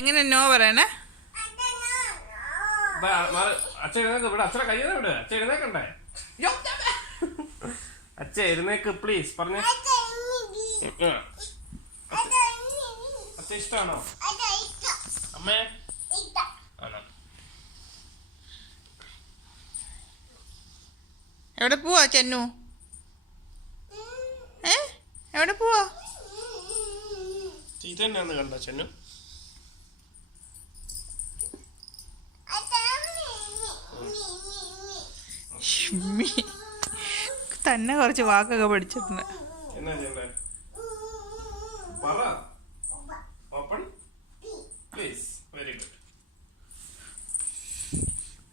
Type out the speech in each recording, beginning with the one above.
എങ്ങനെ നോ പറയണേ? അച്ഛൻ എഴുന്നേക്ക് ഇവിടെ. അച്ഛനെ കയ്യിൽ വിട്. അച്ഛൻ എഴുന്നേക്കണ്ടേ? അച്ഛൻ എഴുന്നേക്ക് പ്ലീസ്. പറഞ്ഞേ. അച്ഛൻ ഇഷ്ടാണോ അമ്മേ? ആണോ? എവിടെ പോവാ ചെന്നു? എവിടെ പോവാ? ഇതെന്നാന്ന് കണ്ട ചെന്നു? തന്നെ കുറച്ച് വാക്കൊക്കെ പഠിച്ചിട്ടുണ്ട്. എന്നാ ചെയ്യണ്ടേ? പറ. Open please. Very good.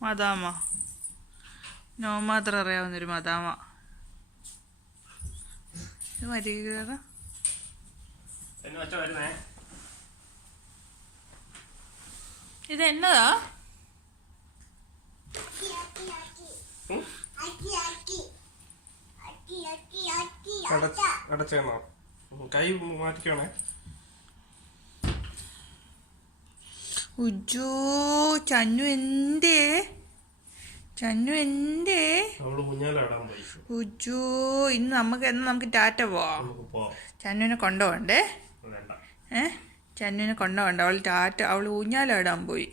മദാമ. നോ മാത്രം അറിയാവുന്നൊരു മദാമ. ഇത് മരിക്കുക. ഇത് എന്നതാ? അടച്ചേണോ? കൈ മാറ്റിക്കണേ. ഉജ്ജോ, ചന്നു എന്തേ? ചന്നു എന്തേ? ഉജ്ജോ, ഇന്ന് നമുക്ക് ടാറ്റ പോവാം. ചന്നുവിനെ കൊണ്ടുപോകണ്ടേ? ചന്നുവിനെ കൊണ്ടുപോകണ്ട. അവൾ ഊഞ്ഞാലിടാൻ പോയി.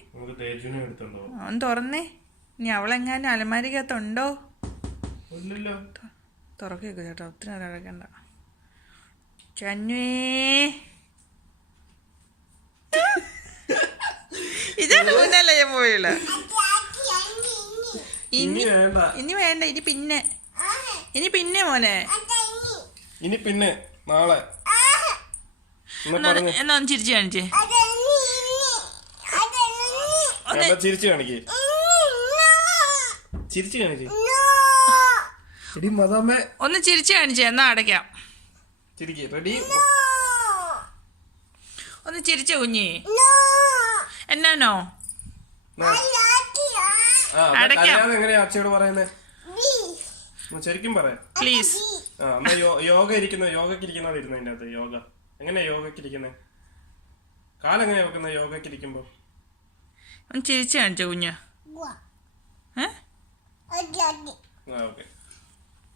അവൻ തുറന്നേ. ഇനി അവളെങ്ങാനും അലമാരിക്കകത്തുണ്ടോ? തുറക്കേക്ക് ചേട്ടാ, ഒത്തിരി നേരം അടക്കണ്ട. ചന്നുവേ, ഇതാണ് ഊഞ്ഞാല ഞാൻ പോയില്ല. ഇനി വേണ്ട. ഇനി പിന്നെ മോനെ. ഇനി പിന്നെ നാളെ. എന്നാ ഒന്ന് ചിരിച്ചു കാണിച്ചേ. ചിരിച്ചു കാണിക്കേ. ചിരിച്ചു കാണിക്കേ. ഒന്ന് ചിരിച്ചു കാണിച്ചേ. എന്നാ അടയ്ക്കാം. റെഡി? ഒന്ന് ചിരിച്ച കുഞ്ഞി. എന്നാനോ? എങ്ങനെയാ അച്ഛയോട് പറയുന്നേ? ശരിക്കും പറയാം പ്ലീസ്. യോഗക്ക് ഇരിക്കുന്ന അതിന്റെ അകത്ത്. യോഗ എങ്ങനെയാ യോഗക്ക് ഇരിക്കുന്നേ? കാലെങ്ങനെയാ വെക്കുന്ന യോഗക്ക് ഇരിക്കുമ്പോ? ഒന്ന് ചിരിച്ചു കാണിച്ചോ കുഞ്ഞ്. ഓക്കെ.